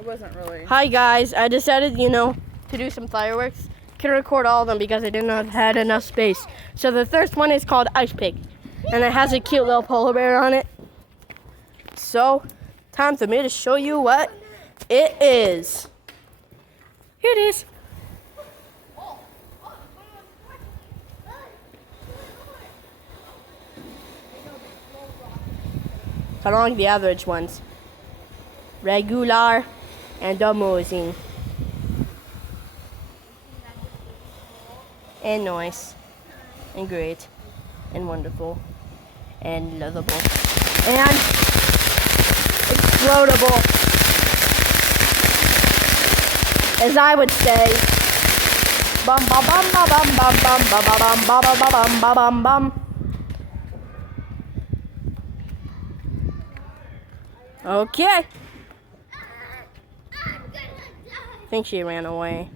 It wasn't really. Hi guys, I decided, to do some fireworks. Can record all of them because I did not have enough space. So the first one is called Ice Pig, and it has a cute little polar bear on it. So, time for me to show you what it is. Here it is. Kind of like the average ones. Regular and amusing. And nice. And great. And wonderful. And lovable. And explodable. As I would say. Bum bum bum bum bum bum bum bum bum bum bum bum bum bum. Okay. I think she ran away.